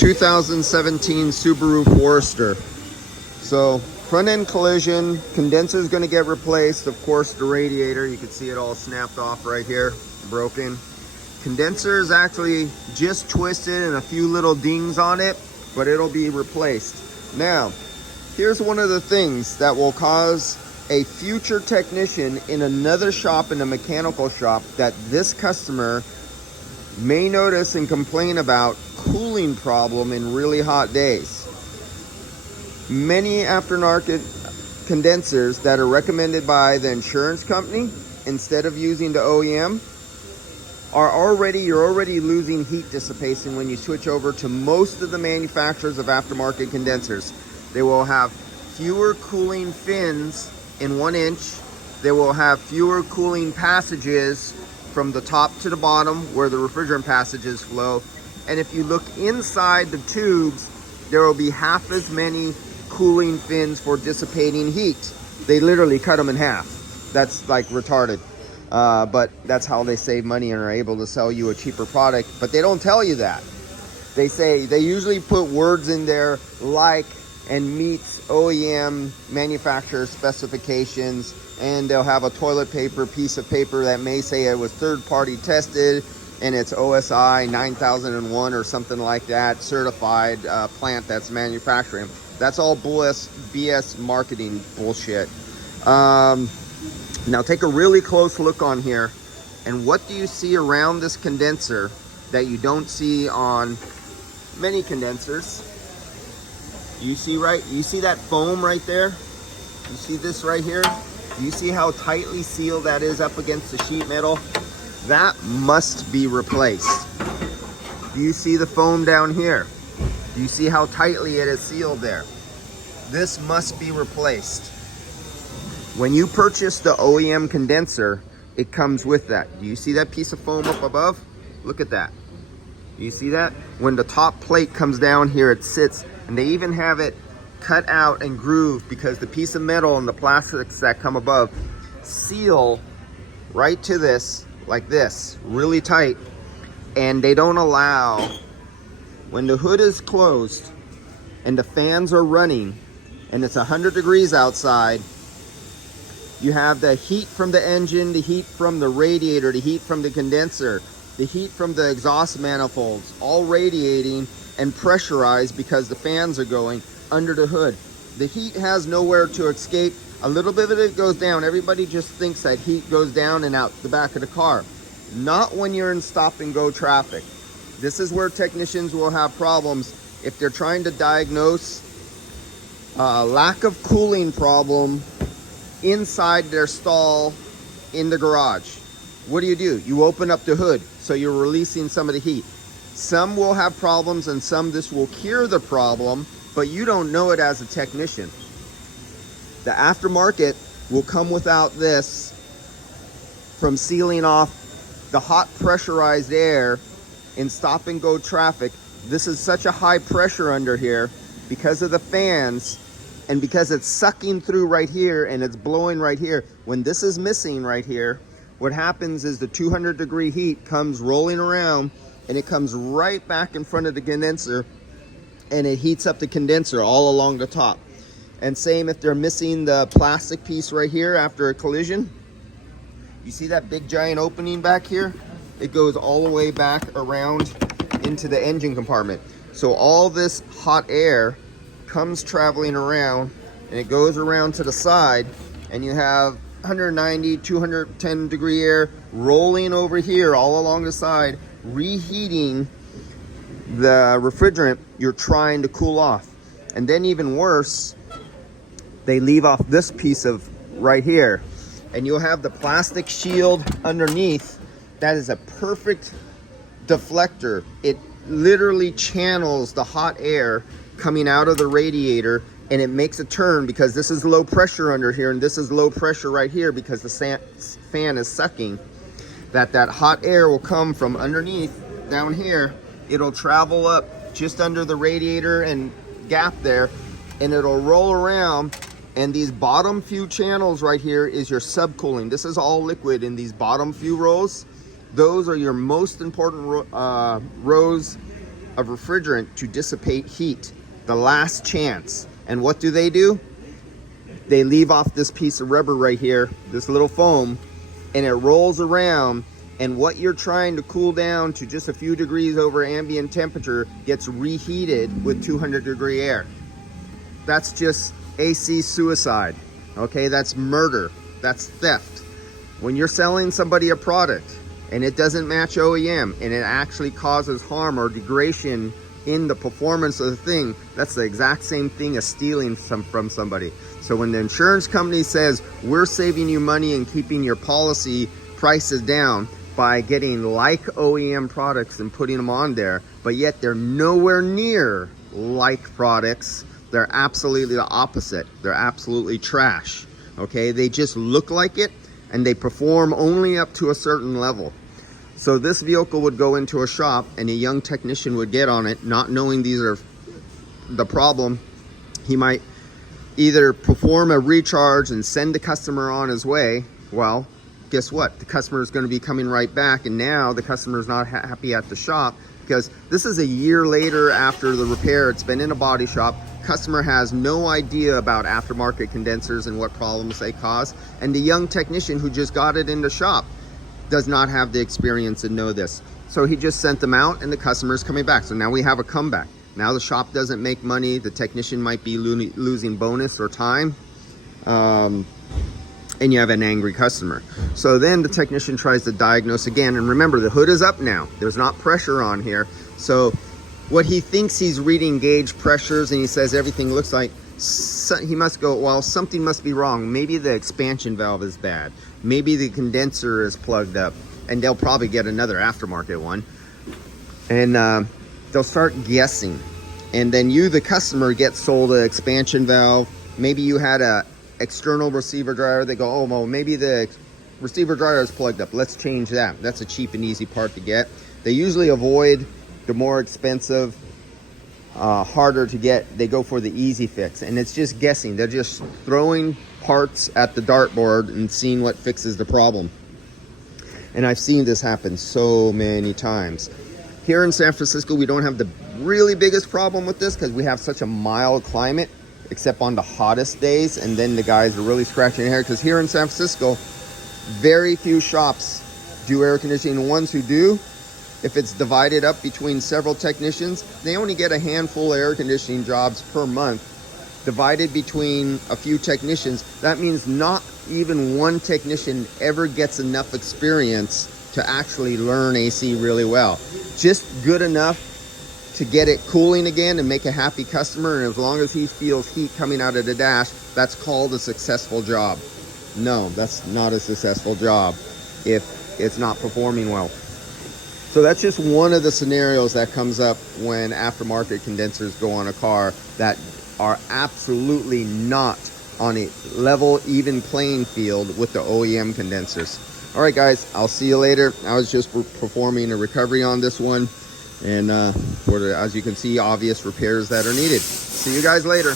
2017 Subaru Forester. So front end collision, condenser is going to get replaced. Of course, the radiator, you can see it all snapped off right here, broken. Condenser is actually just twisted and a few little dings on it, but it'll be replaced. Now, here's one of the things that will cause a future technician in another shop, in a mechanical shop, that this customer may notice and complain about: cooling problem in really hot days. Many aftermarket condensers that are recommended by the insurance company instead of using the OEM you're already losing heat dissipation when you switch over to most of the manufacturers of aftermarket condensers. They will have fewer cooling fins in 1 inch. They will have fewer cooling passages from the top to the bottom where the refrigerant passages flow. And if you look inside the tubes, there will be half as many cooling fins for dissipating heat. They literally cut them in half. That's like retarded. But that's how they save money and are able to sell you a cheaper product. But they don't tell you that. They usually put words in there like and meets OEM manufacturer specifications, and they'll have a toilet paper piece of paper that may say it was third-party tested and it's OSI 9001 or something like that, certified plant that's manufacturing. That's all BS marketing bullshit. Now take a really close look on here, and what do you see around this condenser that you don't see on many condensers? You see that foam right there? You see this right here? Do you see how tightly sealed that is up against the sheet metal? That must be replaced. Do you see the foam down here? Do you see how tightly it is sealed there? This must be replaced. When you purchase the OEM condenser, it comes with that. Do you see that piece of foam up above? Look at that. Do you see that? When the top plate comes down here, it sits, and they even have it cut out and grooved because the piece of metal and the plastics that come above seal right to this, like this, really tight. And they don't allow, when the hood is closed and the fans are running and it's 100 degrees outside, you have the heat from the engine, the heat from the radiator, the heat from the condenser, the heat from the exhaust manifolds, all radiating and pressurized because the fans are going under the hood. The heat has nowhere to escape. A little bit of it goes down. Everybody just thinks that heat goes down and out the back of the car. Not when you're in stop and go traffic. This is where technicians will have problems if they're trying to diagnose a lack of cooling problem inside their stall in the garage. What do? You open up the hood, so you're releasing some of the heat. Some will have problems and some this will cure the problem, but you don't know it as a technician. The aftermarket will come without this from sealing off the hot pressurized air in stop and go traffic. This is such a high pressure under here because of the fans and because it's sucking through right here and it's blowing right here. When this is missing right here, what happens is the 200 degree heat comes rolling around and it comes right back in front of the condenser and it heats up the condenser all along the top. And same if they're missing the plastic piece right here after a collision. You see that big giant opening back here? It goes all the way back around into the engine compartment. So all this hot air comes traveling around and it goes around to the side, and you have 190, 210 degree air rolling over here all along the side, reheating the refrigerant you're trying to cool off. And then even worse, they leave off this piece of right here, and you'll have the plastic shield underneath. That is a perfect deflector. It literally channels the hot air coming out of the radiator, and it makes a turn because this is low pressure under here and this is low pressure right here because the fan is sucking. That hot air will come from underneath down here. It'll travel up just under the radiator and gap there, and it'll roll around, and these bottom few channels right here is your subcooling. This is all liquid in these bottom few rows. Those are your most important rows of refrigerant to dissipate heat, the last chance. And what do? They leave off this piece of rubber right here, this little foam, and it rolls around, and what you're trying to cool down to just a few degrees over ambient temperature gets reheated with 200-degree air. That's just AC suicide, okay? That's murder, that's theft. When you're selling somebody a product and it doesn't match OEM and it actually causes harm or degradation in the performance of the thing, that's the exact same thing as stealing from somebody. So when the insurance company says, we're saving you money and keeping your policy prices down by getting like OEM products and putting them on there, but yet they're nowhere near like products, they're absolutely the opposite. They're absolutely trash, okay? They just look like it and they perform only up to a certain level. So this vehicle would go into a shop and a young technician would get on it, not knowing these are the problem. He might either perform a recharge and send the customer on his way. Well, guess what? The customer is going to be coming right back, and now the customer is not happy at the shop because this is a year later after the repair. It's been in a body shop. Customer has no idea about aftermarket condensers and what problems they cause, and the young technician who just got it in the shop does not have the experience and know this. So he just sent them out and the customer is coming back. So now we have a comeback. Now the shop doesn't make money. The technician might be losing bonus or time. And you have an angry customer. So then the technician tries to diagnose again. And remember, the hood is up now. There's not pressure on here. So what he thinks he's reading gauge pressures and he says everything looks like, he must go, well, something must be wrong. Maybe the expansion valve is bad. Maybe the condenser is plugged up, and they'll probably get another aftermarket one. And they'll start guessing. And then you, the customer, get sold an expansion valve. Maybe you had a external receiver dryer. They go, oh, well, maybe the receiver dryer is plugged up. Let's change that. That's a cheap and easy part to get. They usually avoid the more expensive, harder to get. They go for the easy fix, and it's just guessing. They're just throwing parts at the dartboard and seeing what fixes the problem. And I've seen this happen so many times. Here in San Francisco, we don't have the really biggest problem with this because we have such a mild climate, except on the hottest days, and then the guys are really scratching their hair because here in San Francisco, very few shops do air conditioning. The ones who do, if it's divided up between several technicians, they only get a handful of air conditioning jobs per month. Divided between a few technicians, that means not even one technician ever gets enough experience to actually learn AC really well. Just good enough to get it cooling again and make a happy customer, and as long as he feels heat coming out of the dash, that's called a successful job. No, that's not a successful job if it's not performing well. So that's just one of the scenarios that comes up when aftermarket condensers go on a car that are absolutely not on a level, even playing field with the OEM condensers. All right, guys, I'll see you later. I was just performing a recovery on this one, and for the, as you can see, obvious repairs that are needed. See you guys later.